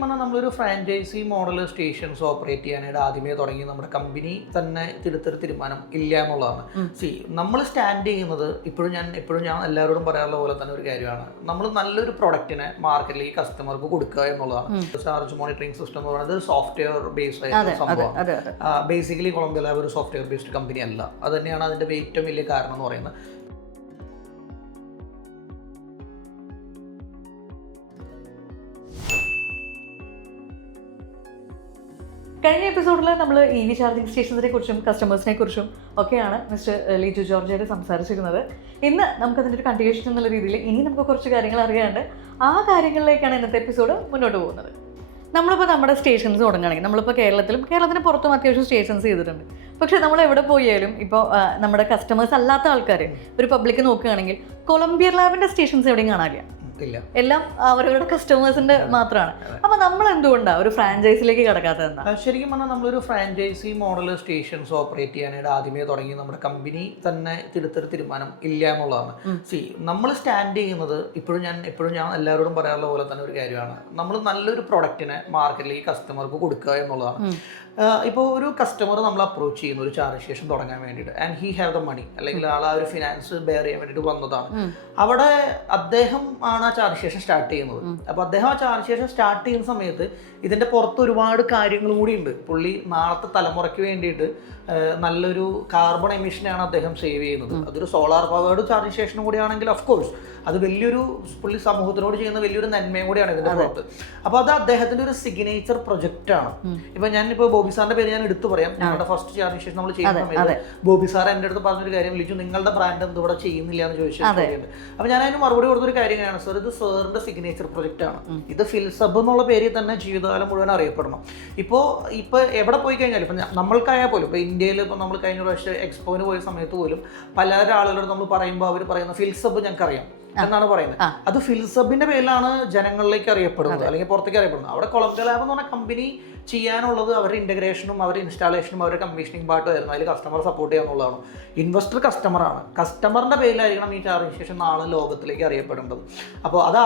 ശരിക്കും പറഞ്ഞാൽ നമ്മളൊരു ഫ്രാഞ്ചൈസി മോഡൽ സ്റ്റേഷൻസ് ഓപ്പറേറ്റ് ചെയ്യാനായിട്ട് ആദ്യമേ തുടങ്ങി നമ്മുടെ കമ്പനി തന്നെ തിരുത്തൊരു തീരുമാനം ഇല്ല എന്നുള്ളതാണ്. നമ്മൾ സ്റ്റാൻഡ് ചെയ്യുന്നത് ഇപ്പോഴും ഞാൻ എല്ലാവരോടും പറയാറുള്ള പോലെ തന്നെ ഒരു കാര്യമാണ്, നമ്മൾ നല്ലൊരു പ്രൊഡക്റ്റിനെ മാർക്കറ്റിലേക്ക് കസ്റ്റമർക്ക് കൊടുക്കുക എന്നുള്ളതാണ്. ചാർജ് മോണിറ്ററിംഗ് സിസ്റ്റം എന്ന് പറയുന്നത് സോഫ്റ്റ്വെയർ ബേസ്ഡ് ആയിട്ടുള്ള സംഭവമാണ്. ബേസിക്കലി കൊളംബിയ ലാബ് ഒരു സോഫ്റ്റ്വെയർ ബേസ്ഡ് കമ്പനി അല്ല. അത് തന്നെയാണ് അതിന്റെ ഏറ്റവും വലിയ കാരണം എന്ന് പറയുന്നത്. കഴിഞ്ഞ എപ്പിസോഡിൽ നമ്മൾ EV ചാർജിങ് സ്റ്റേഷൻസിനെ കുറിച്ചും കസ്റ്റമേഴ്സിനെ കുറിച്ചും ഒക്കെയാണ് മിസ്റ്റർ ലിജു ജോർജായിട്ട് സംസാരിച്ചിരുന്നത്. ഇന്ന് നമുക്കതിൻ്റെ ഒരു കണ്ടിന്യൂഷൻ എന്നുള്ള രീതിയിൽ ഇനി നമുക്ക് കുറച്ച് കാര്യങ്ങൾ അറിയാണ്ട് ആ കാര്യങ്ങളിലേക്കാണ് ഇന്നത്തെ എപ്പിസോഡ് മുന്നോട്ട് പോകുന്നത്. നമ്മളിപ്പോൾ നമ്മുടെ സ്റ്റേഷൻസ് തുടങ്ങുകയാണെങ്കിൽ നമ്മളിപ്പോൾ കേരളത്തിന് പുറത്തും അത്യാവശ്യം സ്റ്റേഷൻസ് ചെയ്തിട്ടുണ്ട്. പക്ഷേ നമ്മൾ എവിടെ പോയാലും ഇപ്പോൾ നമ്മുടെ കസ്റ്റമേഴ്സ് അല്ലാത്ത ആൾക്കാർ ഒരു പബ്ലിക് നോക്കുകയാണെങ്കിൽ കൊളംബിയ ലാബിൻ്റെ സ്റ്റേഷൻസ് എവിടെയും കാണാനില്ല. എല്ലാം അവരവരുടെ കസ്റ്റമേഴ്സിന്റെ മാത്രമാണ്. അപ്പൊ നമ്മൾ എന്തുകൊണ്ടാണ് ഒരു ഫ്രാഞ്ചൈസിലേക്ക് കടക്കാത്തത്? ശരിക്കും പറഞ്ഞാൽ നമ്മളൊരു ഫ്രാഞ്ചൈസി മോഡൽ സ്റ്റേഷൻസ് ഓപ്പറേറ്റ് ചെയ്യാനായിട്ട് ആദ്യമേ തുടങ്ങി നമ്മുടെ കമ്പനി തന്നെ തിരുത്തൊരു തീരുമാനം ഇല്ല എന്നുള്ളതാണ്. നമ്മൾ സ്റ്റാൻഡ് ചെയ്യുന്നത് ഇപ്പോഴും ഞാൻ എല്ലാവരോടും പറയാറുള്ള പോലെ തന്നെ ഒരു കാര്യമാണ്, നമ്മൾ നല്ലൊരു പ്രൊഡക്റ്റിനെ മാർക്കറ്റിലേക്ക് കസ്റ്റമർക്ക് കൊടുക്കുക എന്നുള്ളതാണ്. ഇപ്പോൾ ഒരു കസ്റ്റമർ നമ്മൾ അപ്രോച്ച് ചെയ്യുന്ന ഒരു ചാർജ് സ്റ്റേഷൻ തുടങ്ങാൻ വേണ്ടിയിട്ട് and he have the money, അല്ലെങ്കിൽ ആൾ ആ ഒരു ഫിനാൻസ് ബെയർ ചെയ്യാൻ വേണ്ടിയിട്ട് വന്നതാണ്. അവിടെ അദ്ദേഹം ആണ് ആ ചാർജ് സ്റ്റേഷൻ സ്റ്റാർട്ട് ചെയ്യുന്നത്. അപ്പോൾ അദ്ദേഹം ആ ചാർജ് സ്റ്റേഷൻ സ്റ്റാർട്ട് ചെയ്യുന്ന സമയത്ത് ഇതിൻ്റെ പുറത്ത് ഒരുപാട് കാര്യങ്ങളും കൂടി ഉണ്ട്. പുള്ളി നാളത്തെ തലമുറയ്ക്ക് വേണ്ടിയിട്ട് നല്ലൊരു കാർബൺ എമിഷനാണ് അദ്ദേഹം സേവ് ചെയ്യുന്നത്. അതൊരു സോളാർ പവേർഡ് ചാർജ് സ്റ്റേഷനും കൂടിയാണെങ്കിൽ ഓഫ് കോഴ്സ് അത് വലിയൊരു പുള്ളി സമൂഹത്തിനോട് ചെയ്യുന്ന വലിയൊരു നന്മയും കൂടിയാണ് ഇതിൻ്റെ പുറത്ത്. അപ്പോൾ അത് അദ്ദേഹത്തിൻ്റെ ഒരു സിഗ്നേച്ചർ പ്രൊജക്റ്റ് ആണ്. ഇപ്പം ഞാനിപ്പോൾ ബോബി സാറിന്റെ പേര് ഞാൻ എടുത്തു പറയാം. ഞങ്ങളുടെ ഫസ്റ്റ് ചാർജ് സ്റ്റേഷൻ നമ്മൾ ചെയ്യുന്ന സമയത്ത് ബോബി സാർ എൻ്റെ അടുത്ത് പറഞ്ഞൊരു കാര്യം, ലിജു നിങ്ങളുടെ ബ്രാൻഡ് എന്ത് ഇവിടെ ചെയ്യുന്നില്ല എന്ന് ചോദിച്ചിട്ടുണ്ട്. അപ്പോൾ ഞാൻ അതിന് മറുപടി കൊടുത്തൊരു കാര്യമാണ്, സാർ ഇത് സാറിന്റെ സിഗ്നേച്ചർ പ്രൊജക്റ്റ് ആണ്. ഇത് ഫിൽസബ് എന്നുള്ള പേരിൽ തന്നെ ജീവിതകാലം മുഴുവൻ അറിയപ്പെടണം. ഇപ്പോൾ എവിടെ പോയി കഴിഞ്ഞാലും ഇപ്പം നമ്മൾക്കായാൽ പോലും ഇപ്പോൾ ഇന്ത്യയിൽ ഇപ്പോൾ നമ്മൾ കഴിഞ്ഞ പ്രാവശ്യം എക്സ്പോന് പോയ സമയത്ത് പോലും പല ആളുകളോട് നമ്മൾ പറയുമ്പോൾ അവർ പറയുന്ന ഫിൽസബ് ഞങ്ങൾക്കറിയാം എന്നാണ് പറയുന്നത്. അത് ഫിൽസബിന്റെ പേരിലാണ് ജനങ്ങളിലേക്ക് അറിയപ്പെടുന്നത്, അല്ലെങ്കിൽ പുറത്തേക്ക് അറിയപ്പെടുന്നത്. അവിടെ കൊളംബിയ ലാബ് എന്ന് പറഞ്ഞ കമ്പനി ചെയ്യാനുള്ളത് അവരുടെ ഇൻറ്റഗ്രേഷനും അവരുടെ ഇൻസ്റ്റാളേഷനും അവരുടെ കമ്മീഷനിങ് പാർട്ടുമായിരുന്നു. അതിൽ കസ്റ്റമർ സപ്പോർട്ട് ചെയ്യാന്നുള്ളതാണ്. ഇൻവെസ്റ്റർ കസ്റ്റമറാണ്, കസ്റ്റമറിന്റെ പേരിലായിരിക്കണം ഈ ചാർജിങ് സ്റ്റേഷൻ നാളെ ലോകത്തിലേക്ക് അറിയപ്പെടേണ്ടത്. അപ്പോൾ അത്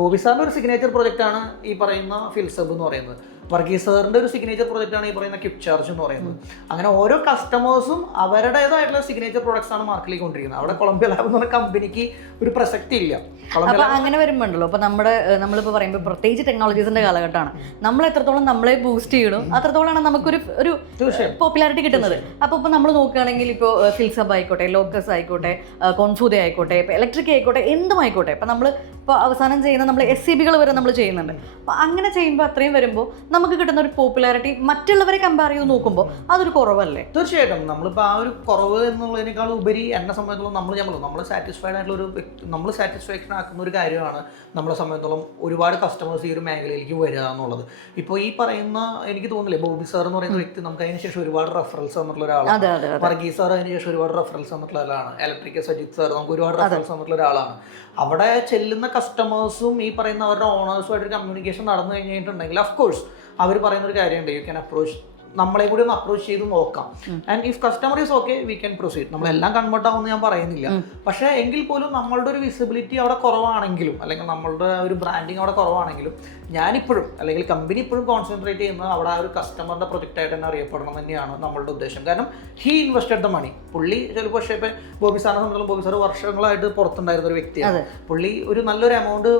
ബോബി സാറിന്റെ ഒരു സിഗ്നേച്ചർ പ്രൊജക്റ്റ് ആണ് ഈ പറയുന്ന ഫിൽസബ് എന്ന് പറയുന്നത്. വർഗീസ് സാറിന്റെ ഒരു സിഗ്നേച്ചർ പ്രൊജക്റ്റ് ആണ് ഈ പറയുന്ന ക്വിക്ക് ചാർജ് എന്ന് പറയുന്നത്. അങ്ങനെ ഓരോ കസ്റ്റമേഴ്സും അവരുടേതായിട്ടുള്ള സിഗ്നേച്ചർ പ്രൊഡക്ട്സ് ആണ് മാർക്കറ്റിലേക്ക് കൊണ്ടിരിക്കുന്നത്. അവിടെ കൊളംബിയ ലാബ് എന്ന് പറഞ്ഞ കമ്പനിക്ക് ഒരു പ്രസക്തി ഇല്ല. അപ്പൊ അങ്ങനെ വരുമ്പോണ്ടല്ലോ, അപ്പൊ നമ്മളിപ്പോ പറയുമ്പോൾ പ്രത്യേകിച്ച് ടെക്നോളജീസിന്റെ കാലഘട്ടമാണ്. നമ്മൾ എത്രത്തോളം നമ്മളെ ബൂസ്റ്റ് ചെയ്യണം അത്രത്തോളമാണ് നമുക്കൊരു പോപ്പുലാരിറ്റി കിട്ടുന്നത്. അപ്പൊ ഇപ്പൊ നമ്മൾ നോക്കുകയാണെങ്കിൽ ഇപ്പോൾ ഫിൽസബ് ആയിക്കോട്ടെ, ലോക്കസ് ആയിക്കോട്ടെ, കോൺഫൂദ ആയിക്കോട്ടെ, ഇപ്പൊ ഇലക്ട്രിക് ആയിക്കോട്ടെ, എന്തും ആയിക്കോട്ടെ, ഇപ്പൊ നമ്മൾ ഇപ്പോൾ അവസാനം ചെയ്യുന്ന നമ്മൾ SCBകൾ വരെ നമ്മൾ ചെയ്യുന്നുണ്ട്. അപ്പോൾ അങ്ങനെ ചെയ്യുമ്പോൾ അത്രയും വരുമ്പോൾ നമുക്ക് കിട്ടുന്ന ഒരു പോപ്പുലാരിറ്റി മറ്റുള്ളവരെ കമ്പയർ ചെയ്ത് നോക്കുമ്പോൾ അതൊരു കുറവല്ലേ? തീർച്ചയായിട്ടും. നമ്മളിപ്പോൾ ആ ഒരു കുറവ് എന്നുള്ളതിനേക്കാൾ ഉപരി എന്നെ സംബന്ധിച്ചോളം നമ്മൾ സാറ്റിസ്ഫൈഡ് ആയിട്ടുള്ള നമ്മൾ സാറ്റിസ്ഫാക്ഷൻ ആക്കുന്ന ഒരു കാര്യമാണ് നമ്മളെ സംബന്ധിച്ചോളം ഒരുപാട് കസ്റ്റമേഴ്സ് ഈ ഒരു മേഖലയിലേക്ക് വരിക എന്നുള്ളത്. ഇപ്പോൾ ഈ പറയുന്ന എനിക്ക് തോന്നുന്നില്ലേ, ബോബി സാർ എന്ന് പറയുന്ന വ്യക്തി നമുക്ക് അതിന് ശേഷം ഒരുപാട് റെഫറൻസ് തന്നിട്ടുള്ള ഒരാളാണ്. വർഗീസ് സാർ അതിന് ശേഷം ഒരുപാട് റെഫറൻസ് തന്നിട്ടുള്ള ഒരാളാണ്. ഇലക്ട്രിക് സജിത് സാർ നമുക്ക് ഒരുപാട് റെഫറൻസ് തന്നിട്ടുള്ള ഒരാളാണ്. അവിടെ ചെല്ലുന്ന കസ്റ്റമേഴ്സും ഈ പറയുന്ന അവരുടെ ഓണേഴ്സുമായിട്ട് കമ്മ്യൂണിക്കേഷൻ നടന്നു കഴിഞ്ഞിട്ടുണ്ടെങ്കിൽ ഓഫ് കോഴ്സ് അവർ പറയുന്ന ഒരു കാര്യമുണ്ട്, യു ക്യാൻ അപ്രോച്ച്, നമ്മളെ കൂടി ഒന്ന് അപ്രോച്ച് ചെയ്ത് നോക്കാം. And if customer is okay we can proceed. നമ്മളെല്ലാം കൺവേർട്ട് ആവുമെന്ന് ഞാൻ പറയുന്നില്ല. പക്ഷേ എങ്കിൽ പോലും നമ്മളുടെ ഒരു വിസിബിലിറ്റി അവിടെ കുറവാണെങ്കിലും, അല്ലെങ്കിൽ നമ്മളുടെ ഒരു ബ്രാൻഡിങ് അവിടെ കുറവാണെങ്കിലും, ഞാനിപ്പോഴും അല്ലെങ്കിൽ കമ്പനി ഇപ്പോഴും കോൺസെൻട്രേറ്റ് ചെയ്യുന്നത് അവിടെ ആ ഒരു കസ്റ്റമറിന്റെ പ്രൊജക്റ്റ് ആയിട്ട് തന്നെ അറിയപ്പെടണം തന്നെയാണ് നമ്മളുടെ ഉദ്ദേശം. കാരണം ഹി ഇൻവെസ്റ്റഡ് ദ മണി. പുള്ളി ചിലപ്പോൾ പക്ഷേ ഇപ്പം ബോബി സാറിനെ സംബന്ധിച്ചും ബോബി സാർ വർഷങ്ങളായിട്ട് പുറത്തുണ്ടായിരുന്ന ഒരു വ്യക്തിയാണ്. പുള്ളി ഒരു നല്ലൊരു എമൗണ്ട്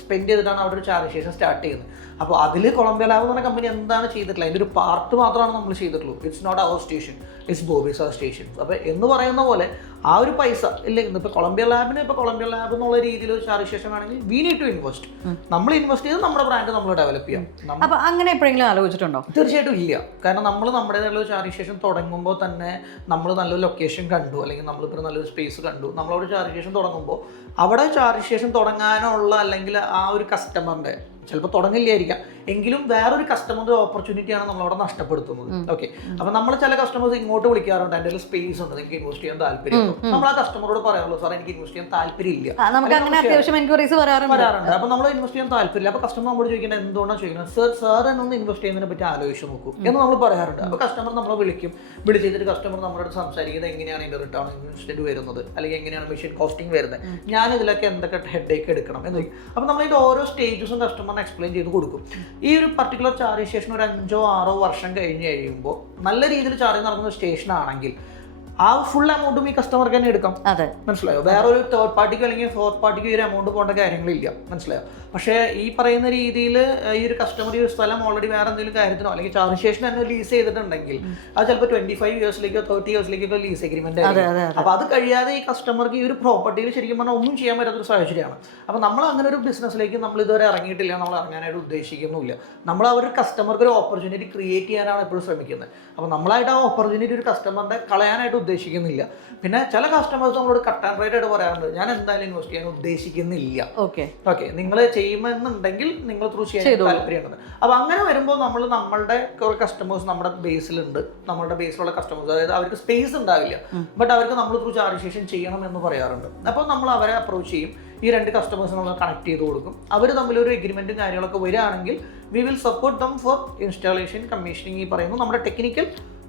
സ്പെൻഡ് ചെയ്തിട്ടാണ് അവിടെ ഒരു ചാർജ് സ്റ്റേഷൻ സ്റ്റാർട്ട് ചെയ്യുന്നത്. അപ്പോൾ അതിൽ കൊളംബിയ ലാബ് എന്ന് പറഞ്ഞ കമ്പനി എന്താണ് ചെയ്തിട്ടുള്ളത്, അതിൻ്റെ ഒരു പാർട്ട് മാത്രമാണ് നമ്മൾ ചെയ്തിട്ടുള്ളൂ. It's not our station, it's Bobby sir station. അപ്പോൾ എന്ന് പറയുന്ന പോലെ ആ ഒരു പൈസ ഇല്ല. ഇപ്പോൾ കൊളംബിയ ലാബിന് കൊളംബിയ ലാബ് എന്നുള്ള രീതിയിൽ ഒരു ചാർജ് സ്റ്റേഷൻ ആണെങ്കിൽ വി നീഡ് ടു ഇൻവെസ്റ്റ്. നമ്മൾ ഇൻവെസ്റ്റ് ചെയ്ത് നമ്മുടെ ബ്രാൻഡ് നമ്മൾ ഡെവലപ്പ് ചെയ്യാം. അപ്പോൾ അങ്ങനെ എപ്പോഴെങ്കിലും ആലോചിച്ചിട്ടുണ്ടോ? തീർച്ചയായിട്ടും ഇല്ല. കാരണം നമ്മൾ നമ്മുടേതായുള്ള ഒരു ചാർജ് സ്റ്റേഷൻ തുടങ്ങുമ്പോൾ തന്നെ നമ്മൾ നല്ലൊരു ലൊക്കേഷൻ കണ്ടു, അല്ലെങ്കിൽ നമ്മളിപ്പോൾ നല്ലൊരു സ്പേസ് കണ്ടു. നമ്മളവിടെ ചാർജ് സ്റ്റേഷൻ തുടങ്ങുമ്പോൾ അവിടെ ചാർജ് സ്റ്റേഷൻ തുടങ്ങാനുള്ള അല്ലെങ്കിൽ ആ ഒരു കസ്റ്റമറിൻ്റെ ചിലപ്പോൾ തുടങ്ങില്ലായിരിക്കാം, എങ്കിലും വേറൊരു കസ്റ്റമറിന്റെ ഓപ്പർച്യൂണിറ്റിയാണ് നമ്മളവിടെ നഷ്ടപ്പെടുത്തുന്നത്. ഓക്കെ, അപ്പൊ നമ്മൾ ചില കസ്റ്റമേഴ്സ് ഇങ്ങോട്ട് വിളിക്കാറുണ്ട്, എൻ്റെ സ്പേസ് ഉണ്ട്, നിങ്ങൾക്ക് ഇൻവെസ്റ്റ് ചെയ്യാൻ താല്പര്യം. നമ്മൾ ആ കസ്റ്റമറോട് പറയാറുള്ളൂ, സാർ എനിക്ക് ഇൻവെസ്റ്റ് ചെയ്യാൻ താല്പര്യമില്ല, വരാറുണ്ട്. അപ്പൊ നമ്മൾ ഇൻവെസ്റ്റ് ചെയ്യാൻ താല്പര്യമില്ല. അപ്പൊ കസ്റ്റമർ നമ്മളോട് ചോദിക്കുന്നത് എന്തുകൊണ്ടാണ് ചോദിക്കുന്നത്, സാർ എന്നൊന്ന് ഇൻവെസ്റ്റ് ചെയ്യുന്നതിനെ പറ്റി ആലോചിച്ച് നോക്കൂ എന്ന് നമ്മൾ പറയാറുണ്ട്. അപ്പൊ കസ്റ്റമർ നമ്മളെ വിളിച്ചിട്ട് കസ്റ്റമർ നമ്മളോട് സംസാരിക്കുന്നത് എങ്ങനെയാണ് ഇതിന്റെ റിട്ടേൺ ഇൻവെസ്റ്റ്മെന്റ് വരുന്നത്, അല്ലെങ്കിൽ എങ്ങനെയാണ് മെഷീൻ കോസ്റ്റിംഗ് വരുന്നത്, ഞാൻ ഇതിലൊക്കെ എന്തൊക്കെ ഹെഡേക്ക് എടുക്കണം എന്ന് ചോദിക്കും. അപ്പൊ നമ്മൾ ഇതിന്റെ ഓരോ സ്റ്റേജസും കസ്റ്റമറിന് എക്സ്പ്ലെയിൻ ചെയ്ത് കൊടുക്കും. ഈ ഒരു പർട്ടിക്കുലർ ചാർജിങ് സ്റ്റേഷൻ ഒരു 5-6 വർഷം കഴിഞ്ഞ് കഴിയുമ്പോൾ നല്ല രീതിയിൽ ചാർജ് നടക്കുന്ന സ്റ്റേഷൻ ആണെങ്കിൽ ആ ഫുൾ എമൗണ്ടും ഈ കസ്റ്റമർക്ക് തന്നെ എടുക്കാം. മനസ്സിലായോ? വേറൊരു തേർഡ് പാർട്ടിക്ക് അല്ലെങ്കിൽ ഫോർത്ത് പാർട്ടിക്ക് ഒരു എമൗണ്ട് പോകേണ്ട കാര്യങ്ങളില്ല. മനസ്സിലായോ? പക്ഷേ ഈ പറയുന്ന രീതിയിൽ ഈ ഒരു കസ്റ്റമർ ഈ ഒരു സ്ഥലം ഓൾറെഡി വേറെ എന്തെങ്കിലും കാര്യത്തിനോ അല്ലെങ്കിൽ ചാർജ് സ്റ്റേഷൻ തന്നെ ലീസ് ചെയ്തിട്ടുണ്ടെങ്കിൽ അത് ചിലപ്പോൾ 25 ഇയേഴ്സിലേക്കോ 30 ഇയേഴ്സിലേക്കോ ലീസ് എഗ്രിമെന്റ് ആയിരിക്കും. അപ്പൊ അത് കഴിയാതെ ഈ കസ്റ്റമർക്ക് ഈ ഒരു പ്രോപ്പർട്ടിയിൽ ശരിക്കും പറഞ്ഞാൽ ഒന്നും ചെയ്യാൻ പറ്റാത്തൊരു സാഹചര്യമാണ്. അപ്പൊ നമ്മൾ അങ്ങനെ ഒരു ബിസിനസ്സിലേക്ക് നമ്മൾ ഇതുവരെ ഇറങ്ങിയിട്ടില്ല, നമ്മൾ ഇറങ്ങാനായിട്ട് ഉദ്ദേശിക്കുന്നുമില്ല. നമ്മൾ ആ ഒരു കസ്റ്റമർക്ക് ഒരു ഓപ്പർച്യൂണിറ്റി ക്രിയേറ്റ് ചെയ്യാനാണ് എപ്പോഴും ശ്രമിക്കുന്നത്. അപ്പൊ നമ്മളായിട്ട് ആ ഓപ്പർച്യൂണിറ്റി ഒരു കസ്റ്റമറിന്റെ കളയാനായിട്ട് ഉദ്ദേശിക്കുന്നില്ല. പിന്നെ ചില കസ്റ്റമേഴ്സ് നമ്മളോട് കട്ട് ആൻഡ് റൈറ്റ് ആയിട്ട് പറയാറുണ്ട്, ഞാൻ എന്തായാലും ഇൻവെസ്റ്റ് ചെയ്യാൻ ഉദ്ദേശിക്കുന്നില്ല. ഓക്കെ, നിങ്ങൾ ചെയ്യുമെന്നുണ്ടെങ്കിൽ നിങ്ങൾ ത്രൂ ചെയ്യാൻ താല്പര്യമുണ്ട്. അപ്പൊ അങ്ങനെ വരുമ്പോൾ നമ്മളുടെ കുറെ കസ്റ്റമേഴ്സ് നമ്മുടെ ബേസിലുണ്ട്. നമ്മുടെ ബേസിലുള്ള കസ്റ്റമേഴ്സ്, അതായത് അവർക്ക് സ്പേസ് ഉണ്ടാവില്ല, ബട്ട് അവർക്ക് നമ്മൾ ത്രൂ ചാർജ് ചെയ്യണം എന്ന് പറയാറുണ്ട്. അപ്പോൾ നമ്മൾ അവരെ അപ്രോച്ച് ചെയ്യും. ഈ 2 കസ്റ്റമേഴ്സ് നമ്മൾ കണക്ട് ചെയ്ത് കൊടുക്കും. അവർ തമ്മിലൊരു എഗ്രിമെന്റും കാര്യങ്ങളൊക്കെ വരികയാണെങ്കിൽ we will support them for installation, commissioning, ഈ പറയുന്നു നമ്മുടെ ടെക്നിക്കൽ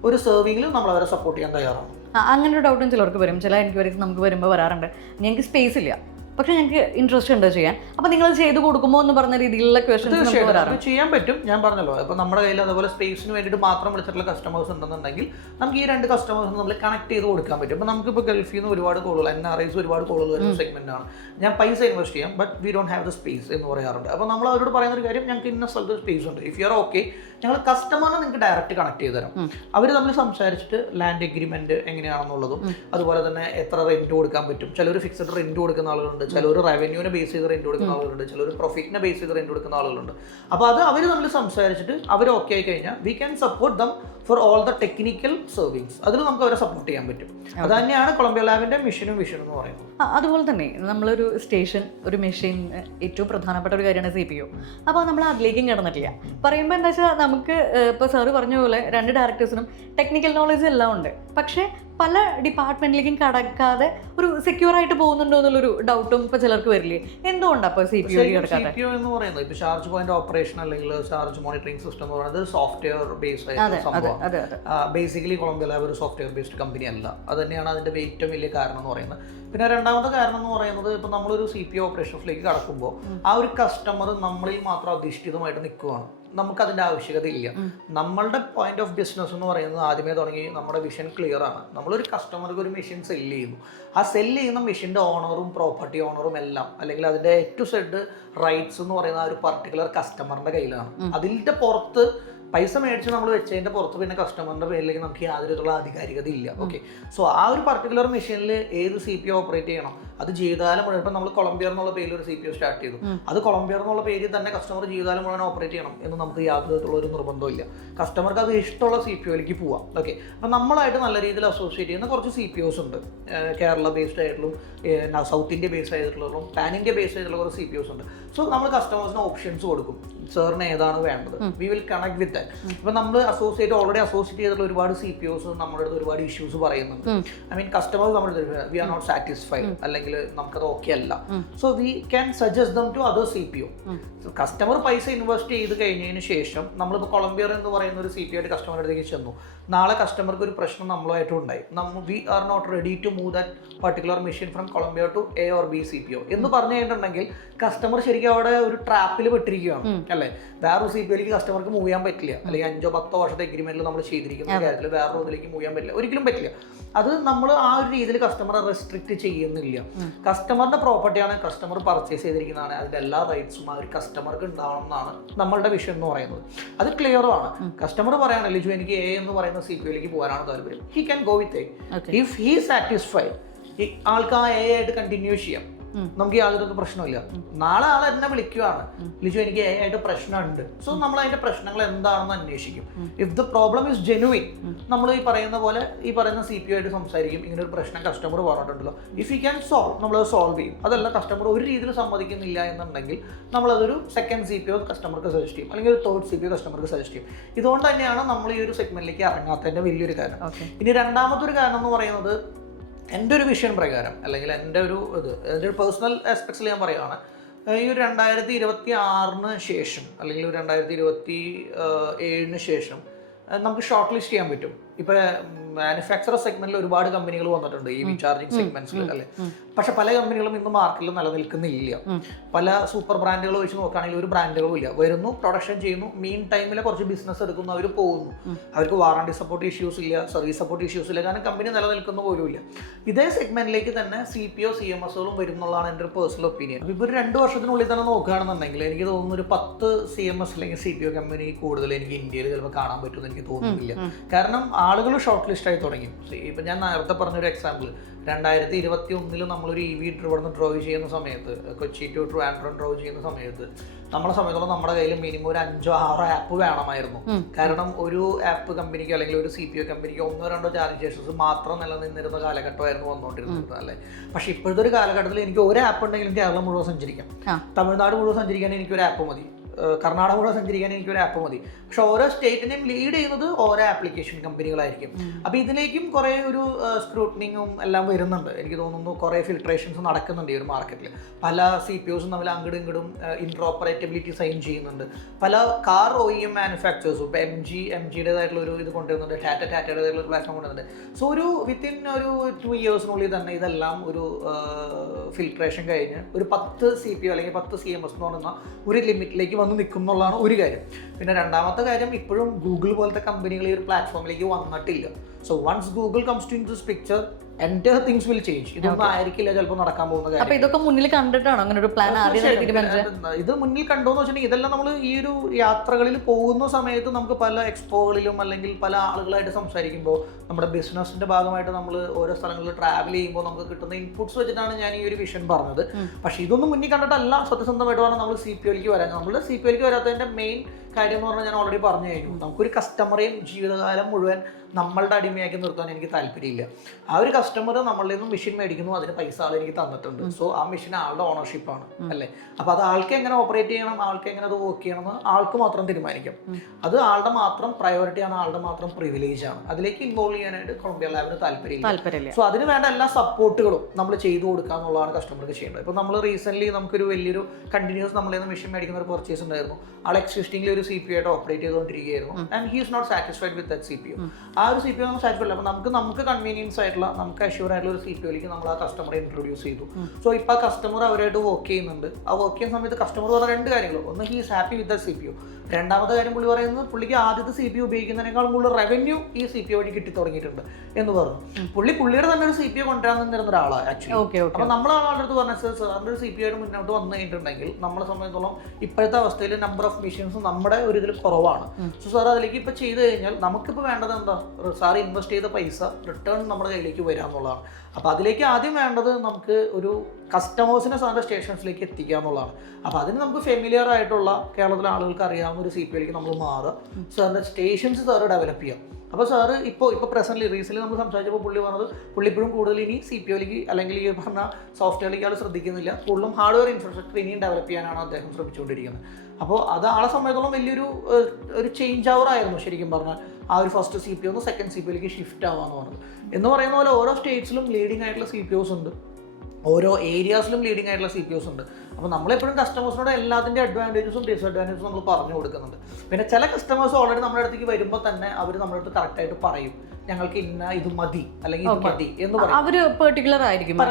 ഒരു സർവിങ്ങിലും നമ്മൾ അവരെ സപ്പോർട്ട് ചെയ്യാൻ തയ്യാറാണ്. അങ്ങനെ ഒരു ഡൗട്ടും ചിലർക്ക് വരും. ചില എൻക്വയറീസ് നമുക്ക് വരുമ്പോൾ വരാറുണ്ട്, ഞങ്ങൾക്ക് സ്പേസ് ഇല്ല പക്ഷെ ഞങ്ങൾക്ക് ഇൻട്രസ്റ്റ് ഉണ്ട് ചെയ്യാൻ, അപ്പൊ നിങ്ങൾ ചെയ്ത് കൊടുക്കുമോ എന്ന് പറഞ്ഞ രീതിയിലുള്ള ക്വസ്റ്റ്യൻസ് ചെയ്യാൻ പറ്റും. ഞാൻ പറഞ്ഞല്ലോ, ഇപ്പൊ നമ്മുടെ കയ്യിൽ അതുപോലെ സ്പേസിന് വേണ്ടിയിട്ട് മാത്രം വിളിച്ചിട്ടുള്ള കസ്റ്റമേഴ്സ് ഉണ്ടെന്നുണ്ടെങ്കിൽ നമുക്ക് ഈ 2 കസ്റ്റമേഴ്സ് നമ്മൾ കണക്ട് ചെയ്ത് കൊടുക്കാൻ പറ്റും. അപ്പൊ നമുക്കിപ്പോൾ ഗൾഫിൽ നിന്ന് ഒരുപാട് കോളുകൾ, NRIs ഒരുപാട് കോളുകൾ വരുന്ന സെഗ്മെന്റ് ആണ്. ഞാൻ പൈസ ഇൻവെസ്റ്റ് ചെയ്യാം, but we don't have the space എന്ന് പറയാറുണ്ട്. അപ്പോൾ നമ്മൾ അവരോട് പറയുന്ന ഒരു കാര്യം, ഞങ്ങൾക്ക് ഇന്ന സ്ഥലത്ത് സ്പേസ് ഉണ്ട്, ഇഫ് യു ആർ ഓക്കെ ഞങ്ങൾ കസ്റ്റമറിനെ നിങ്ങൾക്ക് ഡയറക്റ്റ് കണക്ട് ചെയ്ത് തരാം. അവർ തമ്മിൽ സംസാരിച്ചിട്ട് ലാൻഡ് എഗ്രിമെന്റ് എങ്ങനെയാണെന്നുള്ളതും അതുപോലെ തന്നെ എത്ര റെന്റ് കൊടുക്കാൻ പറ്റും. ചിലർ ഫിക്സഡ് റെന്റ് കൊടുക്കുന്ന ആളുകളുണ്ട്, ചിലർ റവന്യൂവിനെ ബേസ് ചെയ്ത് റെന്റ് കൊടുക്കുന്ന ആളുകളുണ്ട്, ചിലർ പ്രോഫിറ്റിനെ ബേസ് ചെയ്ത് റെന്റ് കൊടുക്കുന്ന ആളുകളുണ്ട്. അപ്പോൾ അത് അവർ തമ്മിൽ സംസാരിച്ചിട്ട് അവർ ഓക്കെ ആയി കഴിഞ്ഞാൽ we can support them for all the technical service. അതിൽ നമുക്ക് അവരെ സപ്പോർട്ട് ചെയ്യാൻ പറ്റും. അത് തന്നെയാണ് കൊളംബിയ ലാബിന്റെ മിഷനും വിഷനും എന്ന് പറയുന്നത്. അതുപോലെ തന്നെ നമ്മളൊരു സ്റ്റേഷൻ, ഒരു മെഷീൻ ഏറ്റവും പ്രധാനപ്പെട്ട ഒരു കാര്യമാണ് CPU. അപ്പോൾ നമ്മൾ അതിലേക്കും കിടന്നിട്ടില്ല. പറയുമ്പോൾ എന്താ വെച്ചാൽ നമുക്ക് ഇപ്പോൾ സാറ് പറഞ്ഞ പോലെ 2 ഡയറക്ടേഴ്സിനും ടെക്നിക്കൽ നോളജ് എല്ലാം ഉണ്ട്, പക്ഷേ പല ഡിപ്പാർട്ട്മെന്റിലേക്കും കടക്കാതെ ഒരു സെക്യൂർ ആയിട്ട് പോകുന്നുണ്ടോ എന്നുള്ളൊരു ഡൗട്ടും ഇപ്പൊ ചിലർക്ക് വരില്ലേ? എന്തുകൊണ്ടാണ് ഇപ്പോൾ CPU എന്ന് പറയുന്നത്? ഇപ്പൊ ചാർജ് പോയിന്റ് ഓപ്പറേഷൻ അല്ലെങ്കിൽ ചാർജ് മോണിറ്ററിംഗ് സിസ്റ്റം എന്ന് പറയുന്നത് സോഫ്റ്റ്വെയർ ബേസ്ഡ് ആയിട്ടുള്ള സംഭവമാണ്. ബേസിക്കലി കൊളംബിയ ലാബ് ഒരു സോഫ്റ്റ്വെയർ ബേസ്ഡ് കമ്പനി അല്ല. അത് തന്നെയാണ് അതിന്റെ ഏറ്റവും വലിയ കാരണം എന്ന് പറയുന്നത്. പിന്നെ രണ്ടാമത്തെ കാരണം എന്ന് പറയുന്നത്, ഇപ്പൊ നമ്മളൊരു CPU ഓപ്പറേഷൻസിലേക്ക് കടക്കുമ്പോൾ ആ ഒരു കസ്റ്റമർ നമ്മളിൽ മാത്രം അധിഷ്ഠിതമായിട്ട് നിൽക്കുകയാണ്. നമുക്ക് അതിൻ്റെ ആവശ്യകതയില്ല. നമ്മളുടെ പോയിന്റ് ഓഫ് ബിസിനസ് എന്ന് പറയുന്നത് ആദ്യമേ തുടങ്ങി നമ്മുടെ വിഷൻ ക്ലിയർ ആണ്. നമ്മളൊരു കസ്റ്റമർക്ക് ഒരു മെഷീൻ സെല്ല് ചെയ്യുന്നു. ആ സെല്ല് ചെയ്യുന്ന മെഷീൻ്റെ ഓണറും പ്രോപ്പർട്ടി ഓണറും എല്ലാം, അല്ലെങ്കിൽ അതിൻ്റെ ടു സെഡ് റൈറ്റ്സ് എന്ന് പറയുന്ന ആ ഒരു പർട്ടിക്കുലർ കസ്റ്റമറിന്റെ കയ്യിലാണ്. അതിൻ്റെ പുറത്ത് പൈസ മേടിച്ച് നമ്മൾ വെച്ചതിൻ്റെ പുറത്ത് പിന്നെ കസ്റ്റമറിന്റെ പേരിലേക്ക് നമുക്ക് യാതൊരു വിധമുള്ള ആധികാരികത ഇല്ല. ഓക്കെ, സോ ആ ഒരു പർട്ടിക്കുലർ മെഷീനിൽ ഏത് CPU ഓപ്പറേറ്റ് ചെയ്യണം, അത് ജീവിതകാലം മുഴുവൻ. ഇപ്പം നമ്മൾ കൊളംബിയർ എന്നുള്ള പേരിൽ ഒരു CPU സ്റ്റാർട്ട് ചെയ്തു, അത് കൊളംബിയർ എന്നുള്ള പേരിൽ തന്നെ കസ്റ്റമർ ജീവിതകാലം മുഴുവൻ ഓപ്പറേറ്റ് ചെയ്യണം എന്ന് നമുക്ക് യാതൊരു വിധത്തിലുള്ള ഒരു നിർബന്ധമില്ല. കസ്റ്റമർക്ക് അത് ഇഷ്ടമുള്ള CPOയിലേക്ക് പോവാം. ഓക്കെ, അപ്പം നമ്മളായിട്ട് നല്ല രീതിയിൽ അസോസിയേറ്റ് ചെയ്യുന്ന കുറച്ച് CPOs ഉണ്ട്. കേരള ബേസ്ഡ് ആയിട്ടുള്ള, സൗത്ത് ഇന്ത്യ ബേസ്ഡ് ആയിട്ടുള്ളതും പാൻ ഇന്ത്യ ബേസ്ഡ് ആയിട്ടുള്ള കുറച്ച് CPOs ഉണ്ട്. സോ നമ്മൾ കസ്റ്റമേഴ്സിന് ഓപ്ഷൻസ് കൊടുക്കും, സാറിന് ഏതാണ് വേണ്ടത്, we will connect with that. ഇപ്പം നമ്മൾ ഓൾറെഡി അസോസിയേറ്റ് ചെയ്തിട്ടുള്ള ഒരുപാട് CPOs നമ്മുടെ അടുത്ത് ഒരുപാട് ഇഷ്യൂസ് പറയുന്നുണ്ട്. ഐ മീൻ കസ്റ്റമേഴ്സ് നമ്മുടെ വി ആർ നോട്ട് സാറ്റിസ്ഫൈഡ്, അല്ലെങ്കിൽ നമുക്കത് ഓക്കെ അല്ല. So we can suggest them to other CPO. Customer പൈസ ഇൻവെസ്റ്റ് ചെയ്ത് കഴിഞ്ഞതിന് ശേഷം നമ്മളിപ്പോൾ കൊളംബിയർ എന്ന് പറയുന്ന ഒരു CPO ആയിട്ട് കസ്റ്റമറുടെ അടുത്തേക്ക് ചെന്നു. നാളെ കസ്റ്റമർക്ക് ഒരു പ്രശ്നം നമ്മളുമായിട്ടും ഉണ്ടായി, we are not ready to move that particular machine from Colombia to A or B CPO എന്ന് പറഞ്ഞു കഴിഞ്ഞിട്ടുണ്ടെങ്കിൽ കസ്റ്റമർ ശരിക്കും അവിടെ ഒരു ട്രാപ്പിൽ പെട്ടിരിക്കുകയാണ് അല്ലേ. വേറൊരു CPOയിലേക്ക് കസ്റ്റമർക്ക് മൂവ് ചെയ്യാൻ പറ്റില്ല, അല്ലെങ്കിൽ 5-10 വർഷത്തെ എഗ്രിമെന്റിൽ നമ്മൾ ചെയ്തിരിക്കുന്ന കാര്യത്തിൽ വേറൊരു ഇതിലേക്ക് മൂവ് ചെയ്യാൻ പറ്റില്ല, ഒരിക്കലും പറ്റില്ല. അത് നമ്മൾ ആ ഒരു രീതിയിൽ കസ്റ്റമറെ റെസ്ട്രിക്ട് ചെയ്യുന്നില്ല. കസ്റ്റമറിന്റെ പ്രോപ്പർട്ടിയാണ്, കസ്റ്റമർ പർച്ചേസ് ചെയ്തിരിക്കുന്നതാണ്, അതിന്റെ എല്ലാ റൈറ്റ്സും ആ ഒരു കസ്റ്റമർക്ക് ഉണ്ടാവണം എന്നാണ് നമ്മളുടെ വിഷയം എന്ന് പറയുന്നത്. അത് ക്ലിയറും ആണ്. കസ്റ്റമർ പറയാണ്, ലിജു എനിക്ക് A എന്ന് പറയുന്ന CPOയിലേക്ക് പോകാനാണ് താല്പര്യം, he can go with A. If he satisfied, ആൾക്ക് ആ A ആയിട്ട് കണ്ടിന്യൂ ചെയ്യാം. നമുക്ക് യാതൊരു പ്രശ്നമില്ല. നാളെ ആൾ എന്നെ വിളിക്കുവാണ്, ലിജു എനിക്ക് AI ആയിട്ട് പ്രശ്നമുണ്ട്, സോ നമ്മൾ അതിന്റെ പ്രശ്നങ്ങൾ എന്താണെന്ന് അന്വേഷിക്കും. If the problem is genuine, നമ്മൾ ഈ പറയുന്ന പോലെ ഈ പറയുന്ന CPO ആയിട്ട് സംസാരിക്കും. ഇങ്ങനെ ഒരു പ്രശ്നം കസ്റ്റമർ പറഞ്ഞിട്ടുണ്ടല്ലോ, ഇഫ് യു ക്യാൻ സോൾവ്, നമ്മളത് സോൾവ് ചെയ്യും. അതല്ല കസ്റ്റമർ ഒരു രീതിയിൽ സമ്മതിക്കുന്നില്ല എന്നുണ്ടെങ്കിൽ നമ്മളതൊരു സെക്കൻഡ് CPO കസ്റ്റമർക്ക് സജസ്റ്റ് ചെയ്യും, അല്ലെങ്കിൽ ഒരു തേർഡ് CPO കസ്റ്റമർക്ക് സജസ്റ്റ് ചെയ്യും. ഇതുകൊണ്ട് തന്നെയാണ് നമ്മൾ ഈ ഒരു സെഗ്മെന്റിലേക്ക് ഇറങ്ങാത്തതിന്റെ വലിയൊരു കാരണം. ഇനി രണ്ടാമത്തെ ഒരു കാരണം എന്ന് പറയുന്നത്, എൻ്റെ ഒരു വിഷൻ പ്രകാരം അല്ലെങ്കിൽ എൻ്റെ ഒരു എൻ്റെ ഒരു പേഴ്സണൽ ആസ്പെക്ട്സിൽ ഞാൻ പറയുകയാണ്, ഈ ഒരു 2026 ശേഷം അല്ലെങ്കിൽ 2027 ശേഷം നമുക്ക് ഷോർട്ട് ലിസ്റ്റ് ചെയ്യാൻ പറ്റും. ഇപ്പൊ മാനുഫാക്ചറർ സെഗ്മെന്റിൽ ഒരുപാട് കമ്പനികൾ വന്നിട്ടുണ്ട് ഈ ചാർജിങ് സെഗ്മെന്റ്സിൽ അല്ലെ. പക്ഷെ പല കമ്പനികളും ഇന്ന് മാർക്കറ്റിൽ നിലനിൽക്കുന്നില്ല. പല സൂപ്പർ ബ്രാൻഡുകൾ വെച്ച് നോക്കുകയാണെങ്കിൽ ഒരു ബ്രാൻഡുകളും ഇല്ല. വരുന്നു, പ്രൊഡക്ഷൻ ചെയ്യുന്നു, മീൻ ടൈമിൽ കുറച്ച് ബിസിനസ് എടുക്കുന്നു, അവർ പോകുന്നു. അവർക്ക് വാറണ്ടി സപ്പോർട്ട് ഇഷ്യൂസ് ഇല്ല, സർവീസ് സപ്പോർട്ട് ഇഷ്യൂസ് ഇല്ല, കാരണം കമ്പനി നിലനിൽക്കുന്ന പോലും ഇല്ല. ഇതേ സെഗ്മെന്റിലേക്ക് തന്നെ CPO CMSകളും വരുന്നുള്ളതാണ് എൻ്റെ ഒരു പേഴ്സണൽ ഒപ്പീനിയൻ. ഇപ്പോൾ ഒരു 2 വർഷത്തിനുള്ളിൽ തന്നെ നോക്കുകയാണെന്നുണ്ടെങ്കിൽ എനിക്ക് തോന്നുന്നു ഒരു 10 CMS അല്ലെങ്കിൽ CPO കമ്പനി കൂടുതൽ എനിക്ക് ഇന്ത്യയിൽ ചിലപ്പോൾ കാണാൻ പറ്റുമെന്ന് എനിക്ക് തോന്നുന്നില്ല. കാരണം ആളുകൾ ഷോർട്ട് ലിസ്റ്റ് ആയി തുടങ്ങി. ഇപ്പം ഞാൻ നേരത്തെ പറഞ്ഞൊരു എക്സാമ്പിൾ, 2021 നമ്മളൊരു EV ഇവിടുന്ന് ഡ്രൈവ് ചെയ്യുന്ന സമയത്ത്, കൊച്ചി ടു ട്രിവാൻഡ്രം ഡ്രൈവ് ചെയ്യുന്ന സമയത്ത് നമ്മളെ സമയത്തോളം നമ്മുടെ കയ്യിൽ മിനിമം ഒരു 5-6 ആപ്പ് വേണമായിരുന്നു. കാരണം ഒരു ആപ്പ് കമ്പനിക്ക് അല്ലെങ്കിൽ ഒരു CPO കമ്പനിക്ക് 1-2 ചാർജ് സ്റ്റേഷൻസ് മാത്രം നിലനിന്നിരുന്ന കാലഘട്ടമായിരുന്നു വന്നുകൊണ്ടിരുന്നത് അല്ലേ. പക്ഷെ ഇപ്പോഴത്തെ ഒരു കാലഘട്ടത്തിൽ എനിക്ക് ഒരു ആപ്പ് ഉണ്ടെങ്കിലും കേരളം മുഴുവൻ സഞ്ചരിക്കാം, തമിഴ്നാട് മുഴുവൻ സഞ്ചരിക്കാൻ എനിക്കൊരു ആപ്പ് മതി, കർണാടക കൂടെ സഞ്ചരിക്കാൻ എനിക്കൊരു ആപ്പ് മതി. പക്ഷെ ഓരോ സ്റ്റേറ്റിനെയും ലീഡ് ചെയ്യുന്നത് ഓരോ ആപ്ലിക്കേഷൻ കമ്പനികളായിരിക്കും. അപ്പോൾ ഇതിലേക്കും കുറേ ഒരു സ്ക്രൂട്ടനിങ്ങും എല്ലാം വരുന്നുണ്ട്. എനിക്ക് തോന്നുന്നു കുറേ ഫിൽട്രേഷൻസ് നടക്കുന്നുണ്ട് ഈ ഒരു മാർക്കറ്റിൽ. പല CPOസും തമ്മിൽ അങ്ങോട്ടും ഇങ്ങോട്ടും ഇൻട്രോപ്പറേറ്റബിലിറ്റി സൈൻ ചെയ്യുന്നുണ്ട്. പല കാർ OEM മാനുഫാക്ചേഴ്സും ഇപ്പോൾ MGയുടേതായിട്ടുള്ള ഒരു ഇത് കൊണ്ടുവരുന്നുണ്ട്, ടാറ്റയുടേതായിട്ടുള്ള ഒരു പ്ലാറ്റ്ഫോം കൊണ്ടുവരുന്നുണ്ട്. സോ ഒരു വിത്തിൻ ഒരു 2 ഇയേഴ്സിനുള്ളിൽ തന്നെ ഇതെല്ലാം ഒരു ഫിൽട്രേഷൻ കഴിഞ്ഞ് ഒരു 10 CPO അല്ലെങ്കിൽ 10 CMS എന്ന് പറയുന്ന ഒരു ലിമിറ്റിലേക്ക് വന്ന് നിൽക്കും എന്നുള്ളതാണ് ഒരു കാര്യം. പിന്നെ രണ്ടാമത്തെ കാര്യം, ഇപ്പോഴും ഗൂഗിൾ പോലത്തെ കമ്പനികൾ ഈ ഒരു പ്ലാറ്റ്ഫോമിലേക്ക് വന്നിട്ടില്ല. So once Google comes to in this picture, entire things will change. ഇതൊന്നും ആയിരിക്കില്ല ചിലപ്പോൾ നടക്കാൻ പോകുന്ന കാര്യം. അപ്പോൾ ഇതൊക്കെ മുന്നിൽ കണ്ടിട്ടാണോ അങ്ങനെ ഒരു പ്ലാൻ ഇത് മുന്നിൽ കണ്ടോന്ന് വെച്ചിട്ടുണ്ടെങ്കിൽ ഇതെല്ലാം നമ്മൾ ഈ ഒരു യാത്രകളിൽ പോകുന്ന സമയത്ത് നമുക്ക് പല എക്സ്പോകളിലും അല്ലെങ്കിൽ പല ആളുകളായിട്ട് സംസാരിക്കുമ്പോൾ നമ്മുടെ ബിസിനസിന്റെ ഭാഗമായിട്ട് നമ്മൾ ഓരോ സ്ഥലങ്ങളിൽ ട്രാവൽ ചെയ്യുമ്പോൾ നമുക്ക് കിട്ടുന്ന ഇൻപുട്സ് വെച്ചിട്ടാണ് ഞാൻ ഈ ഒരു വിഷൻ പറഞ്ഞത്. പക്ഷെ ഇതൊന്നും മുന്നിൽ കണ്ടിട്ടല്ല സത്യസന്ധമായിട്ട് പറഞ്ഞാൽ നമ്മൾ CPOയിലേക്ക് വരാൻ. നമ്മൾ CPOയിലേക്ക് വരാത്തതിന്റെ മെയിൻ കാര്യം എന്ന് പറഞ്ഞാൽ ഞാൻ ഓൾറെഡി പറഞ്ഞു കഴിഞ്ഞു. നമുക്കൊരു കസ്റ്റമറെയും ജീവിതകാലം മുഴുവൻ നമ്മളുടെ അടിമയാക്കി നിർത്താൻ എനിക്ക് താല്പര്യമില്ല. ആ ഒരു കസ്റ്റമർ നമ്മളുടെ നിന്നും മെഷീൻ മേടിക്കുന്നു, അതിന് പൈസ ആൾ എനിക്ക് തന്നിട്ടുണ്ട്. സോ ആ മെഷീൻ ആളുടെ ഓണർഷിപ്പാണ് അല്ലേ. അപ്പോൾ അത് ആൾക്ക് എങ്ങനെ ഓപ്പറേറ്റ് ചെയ്യണം, ആൾക്ക് എങ്ങനെ അത് വർക്ക് ചെയ്യണമെന്ന് ആൾക്ക് മാത്രം തീരുമാനിക്കാം. അത് ആളുടെ മാത്രം പ്രയോറിറ്റിയാണ്, ആളുടെ മാത്രം പ്രിവിലേജ് ആണ്. അതിലേക്ക് ഇൻവോൾവ് ചെയ്യാനായിട്ട് കൊളംബിയ ലാബിന് താല്പര്യമില്ല. സോ അതിന് വേണ്ട എല്ലാ സപ്പോർട്ടുകളും നമ്മൾ ചെയ്തു കൊടുക്കുക എന്നുള്ളതാണ് കസ്റ്റമർക്ക് ചെയ്യേണ്ടത്. ഇപ്പോൾ നമ്മൾ റീസെന്റ് നമുക്കൊരു വലിയൊരു കണ്ടിന്യൂസ് നമ്മളിൽ നിന്ന് മെഷീൻ മേടിക്കുന്ന ഒരു പർച്ചേസ് ഉണ്ടായിരുന്നു. ആൾ എക്സിസ്റ്റിംഗിൽ ഒരു CPO ആയിട്ട് ഓപ്പറേറ്റ് ചെയ്തുകൊണ്ടിരിക്കുകയായിരുന്നു. And he is not satisfied with that CPO. ആ ഒരു CPO നമുക്ക് സാറ്റിസ്ഫൈഡ്. അപ്പോൾ നമുക്ക് കൺവീനിയൻസ് ആയിട്ടുള്ള, നമുക്ക് അഷ്യൂർ ആയിട്ടുള്ള ഒരു CPOയിലേക്ക് നമ്മൾ ആ കസ്റ്റമറെ ഇൻട്രൊഡ്യൂസ് ചെയ്തു. സോ ഇപ്പോൾ ആ കസ്റ്റമർ അവരായിട്ട് വർക്ക് ചെയ്യുന്നുണ്ട്. ആ വർക്ക് ചെയ്യുന്ന സമയത്ത് കസ്റ്റമർ പറഞ്ഞ 2 കാര്യങ്ങൾ. ഒന്ന്, he is happy with the CPO. രണ്ടാമത്തെ കാര്യം പുള്ളി പറയുന്നത്, പുള്ളിക്ക് ആദ്യത്തെ CPO ഉപയോഗിക്കുന്നതിനേക്കാളും കൂടുതൽ റവന്യൂ ഈ CPO വഴി കിട്ടി തുടങ്ങിയിട്ടുണ്ട് എന്ന് പറഞ്ഞു. പുള്ളിയുടെ തന്നെ ഒരു CPO കൊണ്ടുവരാൻ നിന്നിരുന്ന ഒരാളാണ് ആക്ച്വലി. അപ്പോൾ നമ്മൾ ആളുടെ അടുത്ത് പറഞ്ഞത്, സാറിൻ്റെ ഒരു CPO ആയിട്ട് മുന്നോട്ട് വന്നു കഴിഞ്ഞിട്ടുണ്ടെങ്കിൽ നമ്മളെ സംബന്ധിച്ചോളം ഇപ്പോഴത്തെ അവസ്ഥയിൽ നമ്പർ ഓഫ് മെഷീൻസ് നമ്മുടെ ഒരു ഇതിൽ കുറവാണ്. സോ സാർ അതിലേക്ക് ഇപ്പോൾ ചെയ്ത് കഴിഞ്ഞാൽ നമുക്കിപ്പോൾ വേണ്ടത് എന്താ, സാർ ഇൻവെസ്റ്റ് ചെയ്ത പൈസ റിട്ടേൺ നമ്മുടെ കയ്യിലേക്ക് വരിക എന്നുള്ളതാണ്. അപ്പോൾ അതിലേക്ക് ആദ്യം വേണ്ടത് നമുക്ക് ഒരു കസ്റ്റമേഴ്സിനെ സാറിൻ്റെ സ്റ്റേഷൻസിലേക്ക് എത്തിക്കുക എന്നുള്ളതാണ്. അപ്പോൾ അതിന് നമുക്ക് ഫെമിലിയർ ആയിട്ടുള്ള കേരളത്തിലെ ആളുകൾക്ക് അറിയാവുന്ന ഒരു CPOയിലേക്ക് നമ്മൾ മാറുക, സാറിൻ്റെ സ്റ്റേഷൻസ് സാറ് ഡെവലപ്പ് ചെയ്യാം. അപ്പോൾ സാറ് ഇപ്പോൾ പ്രസന്റ്ലി റീസെൻ്റ്ലി നമ്മൾ സംസാരിച്ചപ്പോൾ പുള്ളി പറഞ്ഞത്, പുള്ളി ഇപ്പോഴും കൂടുതൽ ഇനി CPOയിലേക്ക് അല്ലെങ്കിൽ ഈ പറഞ്ഞ സോഫ്റ്റ്വെയറിലേക്ക് ആൾ ശ്രദ്ധിക്കുന്നില്ല, കൂടുതലും ഹാർഡ്വെയർ ഇൻഫ്രാസ്ട്രക്ചർ ഇനിയും ഡെവലപ്പ് ചെയ്യാനാണ് അദ്ദേഹം ശ്രമിച്ചുകൊണ്ടിരിക്കുന്നത്. അപ്പോൾ അത് ആളെ സംബന്ധിച്ചോളം വലിയൊരു ചേഞ്ച് ഓവർ ആയിരുന്നു ശരിക്കും പറഞ്ഞാൽ. ആ ഒരു ഫസ്റ്റ് CPO ഒന്ന് സെക്കൻഡ് CPOയിലേക്ക് ഷിഫ്റ്റ് ആവാന്ന് പറഞ്ഞത്. എന്ന് പറയുന്ന പോലെ ഓരോ സ്റ്റേറ്റ്സിലും ലീഡിംഗ് ആയിട്ടുള്ള CPOs ഉണ്ട്, ഓരോ ഏരിയാസിലും ലീഡിംഗ് ആയിട്ടുള്ള CPOs ഉണ്ട്. അപ്പോൾ നമ്മളെപ്പോഴും കസ്റ്റമേഴ്സിനോട് എല്ലാത്തിൻ്റെ അഡ്വാൻറ്റേജസും ഡിസഡ്വാൻറ്റേജസും നമ്മൾ പറഞ്ഞു കൊടുക്കുന്നുണ്ട്. പിന്നെ ചില കസ്റ്റമേഴ്സ് ഓൾറെഡി നമ്മുടെ അടുത്തേക്ക് വരുമ്പോൾ തന്നെ അവർ നമ്മുടെ അടുത്ത് കറക്റ്റായിട്ട് പറയും, ഞങ്ങൾക്ക് ഇത് മതി അല്ലെങ്കിൽ ഇത് മതി എന്ന് പറയും. പെർട്ടിക്കുലർ ആയിരിക്കും.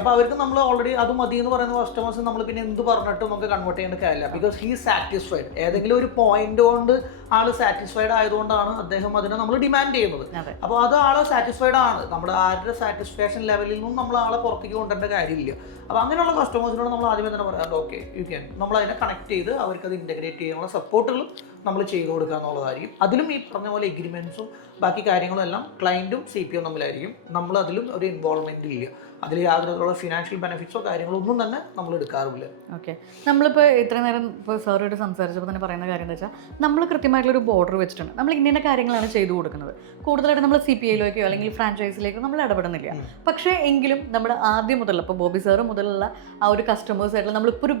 അപ്പോൾ അവർക്ക് നമ്മൾ ഓൾറെഡി അത് മതി എന്ന് പറയുന്ന കസ്റ്റമേഴ്സ് നമ്മൾ പിന്നെ എന്ത് പറഞ്ഞിട്ടും നമുക്ക് കൺവേർട്ട് ചെയ്യേണ്ട കാര്യമില്ല. Because he satisfied. ഏതെങ്കിലും ഒരു പോയിന്റ് കൊണ്ട് ആൾ സാറ്റിസ്ഫൈഡ് ആയതുകൊണ്ടാണ് അദ്ദേഹം അതിനെ നമ്മൾ ഡിമാൻഡ് ചെയ്യുന്നത്. അതെ. അപ്പോൾ അത് ആൾ സാറ്റിസ്ഫൈഡ് ആണ്. നമ്മുടെ ആരുടെ സാറ്റിസ്ഫാക്ഷൻ ലെവലിൽ നിന്നും നമ്മൾ ആളെ പുറത്തേക്ക് കൊണ്ടുവരേണ്ട കാര്യമില്ല. അപ്പോൾ അങ്ങനെയുള്ള കസ്റ്റമേഴ്സിനോട് നമ്മൾ ആദ്യമേ തന്നെ പറയാറുണ്ട്, ഓക്കെ യു ക്യാൻ, നമ്മൾ അതിനെ കണക്ട് ചെയ്ത് അവർക്കത് ഇൻറ്റഗ്രേറ്റ് ചെയ്യാനുള്ള സപ്പോർട്ടുകൾ നമ്മൾ ചെയ്തു കൊടുക്കുക എന്നുള്ളതായിരിക്കും. അതിലും ഈ പറഞ്ഞ പോലെ എഗ്രിമെൻറ്റ്സും ബാക്കി കാര്യങ്ങളും എല്ലാം ക്ലയൻറ്റും CPO തമ്മിലായിരിക്കും. നമ്മൾ അതിലും ഒരു ഇൻവോൾവ്മെൻറ്റ് ഇല്ല. അതിൽ യാതൊരു ഫിനാൻഷ്യൽ ബെനിഫിറ്റ്സോ കാര്യങ്ങളോ ഒന്നും തന്നെ നമ്മൾ എടുക്കാറില്ല. ഓക്കെ, നമ്മളിപ്പോൾ ഇത്ര നേരം ഇപ്പോൾ സാറോട് സംസാരിച്ചപ്പോൾ തന്നെ പറയുന്ന കാര്യം എന്താ വെച്ചാൽ നമ്മൾ കൃത്യമായിട്ടുള്ളൊരു ബോർഡർ വെച്ചിട്ടുണ്ട്. നമ്മൾ ഇന്ന കാര്യങ്ങളാണ് ചെയ്തു കൊടുക്കുന്നത്. കൂടുതലായിട്ട് നമ്മൾ CPAയിലേക്കോ അല്ലെങ്കിൽ ഫ്രാഞ്ചൈസിലേക്കോ നമ്മൾ ഇടപെടുന്നില്ല. പക്ഷേ എങ്കിലും നമ്മൾ ആദ്യം മുതൽ ഇപ്പോൾ ബോബി സാറ് മുതലുള്ള ആ ഒരു കസ്റ്റമേഴ്സായിട്ടുള്ള നമ്മളിപ്പോൾ